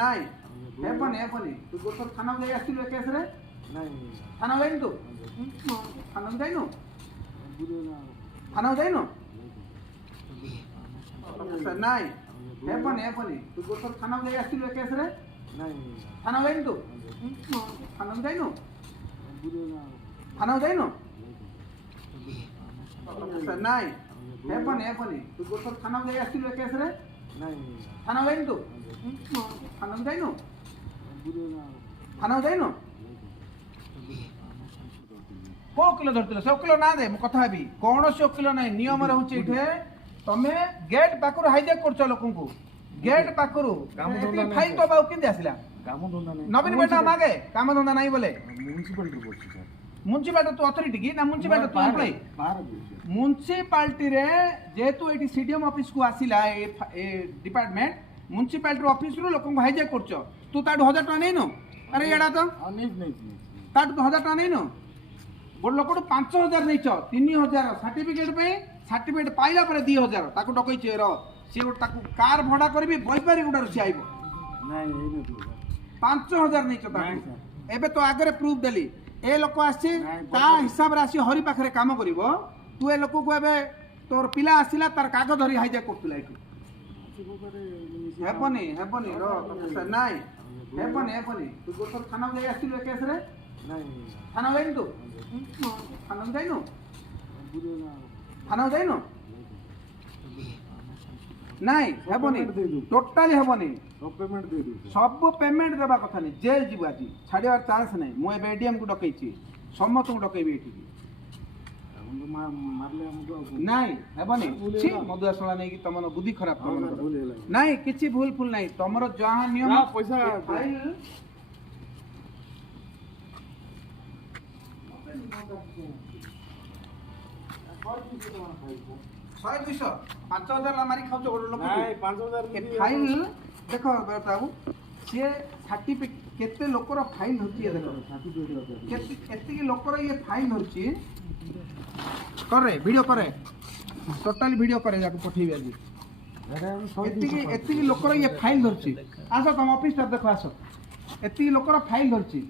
ନାଇଁ ହେବନି ହେବନି ତୁ ଗୋଟେ ଥର ଥାନାକୁ ଯାଇ ଆସିଲୁ ଏ କେସରେ ଥାନାକୁ ଯାଇନୁ ତୁ ଥାନାକୁ ଯାଇନୁ ଥାନାକୁ ଯାଇନୁ ନାଇଁ ହେବନି ହେବନି ତୁ ଗୋଟେ ଥର ଥାନାକୁ ଯାଇ ଆସିଲୁ ଏ କେସରେ ଥାନାକୁ ଯାଇନୁ ତୁ ଥାନାକୁ ଯାଇନୁ ଥାନାକୁ ଯାଇନୁ ନାଇଁ ହେବନି ହେବନି ତୁ ଗୋଟେ ଥର ଥାନାକୁ ଯାଇ ଆସିଲୁ ଏ କେସରେ ଥାନାକୁ ଯାଇନୁ ତୁ ଥାନାକୁ ଯାଇନୁ ଥାନାକୁ ଯାଇନୁ କୋ ଓକିଲ ଧରିଥିଲ ସେ ଓକିଲ ନା ଦେ ମୁଁ କଥା ହେବି କୌଣସି ଓକିଲ ନାହିଁ ନିୟମ ରହୁଛି ଏଠି ତମେ ଗେଟ୍ ପାଖରୁ ହାଇଜାକ୍ କରୁଛ ଲୋକଙ୍କୁ ଗେଟ୍ ପାଖରୁ ଫାଇଲ ତ ବାବୁ କେମିତି ଆସିଲା ନବୀନ ବେଟା ମାଗେ କାମ ଧନ୍ଦା ନାହିଁ ବୋଲେ म्यूनिसिपालिटी तू अथॉरिटी की ना म्यूनिसिपालिटी तू एम्प्लॉय म्यूनिसिपालिटी रे जेतु एटी सीडीएम ऑफिस को आसिला ए डिपार्टमेंट म्यूनिसिपालिटी ऑफिस रो लोक को हाईजैक करछ तू ताडू 1000 टका नै नो अरे एडा तो ताडू 1000 टका नै नो बोड लोकडू 5000 नैछ 3000 सर्टिफिकेट पे सर्टिफिकेट पाइला पर 2000 ताको डकई छे रो से ताको कार भडा करबी बइपारी गुडा से आइबो नै 5000 नैछ ताको एबे तो आगरे प्रूफ देली ए लोक आसी ता हिसाब रे आसी हरि पाखरे काम करिवो तू ए लोक को एबे तोर पिला आसिला तार कागज धरी हाईजैक करतुला एठू हेबनी रो नाइ हेबनी तू गोटर थाना जाई आसिलु ए केस रे थाना जाइनु तू थाना जाइनु थाना जाइनु नाइ हेबनी टोटली हेबनी सब पेमेंट देवा कथा नहीं जेल जीव आज छाड़ार चांस नहीं मुझे एडीएम को डकई समस्त को डकई ये नाई हेबनी मधुआसला नहीं तुम बुद्धि खराब नाई किसी भूल फुल नहीं तुम जहाँ नियम पैसा शहे 200 5000 मारी खाऊ फाइल देख बाबू सी सर्टिफिकेट केते लोकर फाइल होती है देख केते लोकर ये फाइल होची करे वीडियो करे टोटली वीडियो करे जाको पठेबी आज एती लोकर ये फाइल धरची आसो तुम ऑफिस टा देखो आसो एती लोकर फाइल धरची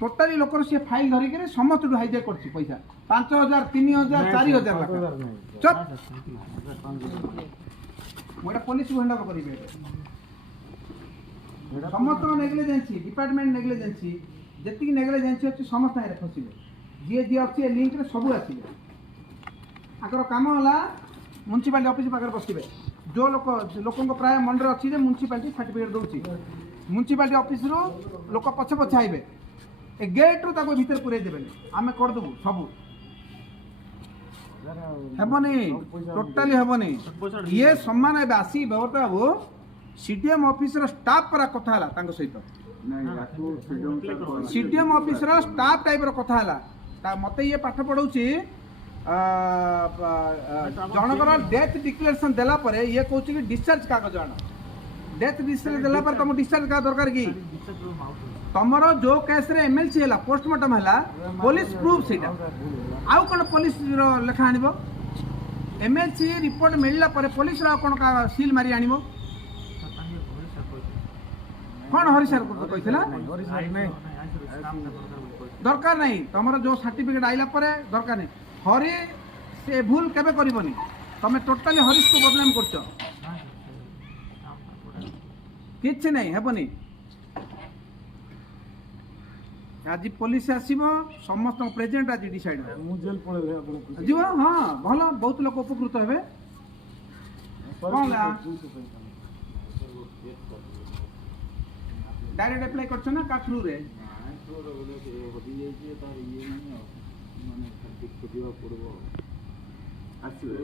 टोटली लोकर से फाइल धरि के समस्त हाईजैक करची पैसा 5000 3000 4000 चुप मोटा पुलिस को हैंडल करिबे समस्त नेग्लिजेंसी डिपार्टमेंट नेग्लिजेंसी जति नेग्लिजेंसी अछि समस्त रे फसिबे जे जे अछि लिंक रे सब आसीबे आकर काम होला म्युनिसिपालिटी ऑफिस पाकर बसिबे जो लोक प्राय मन रे अछि जे म्युनिसिपालिटी सर्टिफिकेट दोछि म्युनिसिपालिटी ऑफिस रो लोक पछ पछ आइबे ए गेट रो ताको भीतर पुरै देबे आमे कर दबु सब हेबनी टोटली हेबनी ये सम्मान है आसी व्यवस्था वो सीडीएम ऑफिस रो स्टाफ पर कथा हला तांको सहित सीडीएम ऑफिस रो स्टाफ टाइप रो कथा हला ता मते ये पाठ पढौची जनकर डेथ डिक्लेरेशन देला परे ये कहूची कि डिस्चार्ज कागज आना डेथ डिस्चार्ज देला पर तुम डिस्चार्ज का दरकार की तमरो जो केस रे एमएलसी हला पोस्टमार्टम हला पुलिस प्रूफ सेटा आउ कोन पुलिस रो लेखा आनिबो एमएलसी रिपोर्ट मिलला पर पुलिस रो कोन का सील मारी आनिबो कोन हरिसर को कहितला दरकार नहीं तमरो जो सर्टिफिकेट आइला पर दरकार नहीं हरि से भूल केबे करिवनी तमे टोटली हरिस को बदनाम करछो किछ नहीं हेबनी आज पुलिस आसीबो समस्त प्रेजेंट आज डिसाइड मु जेल पळे आपण जीव हां भलो बहुत लोग उपकृत हेबे कोनला डायरेक्ट अप्लाई करछ ना का थ्रू रे होदी जाय जे तार ये नहीं माने सर्टिफिकेट दिवा पड़बो आसीबे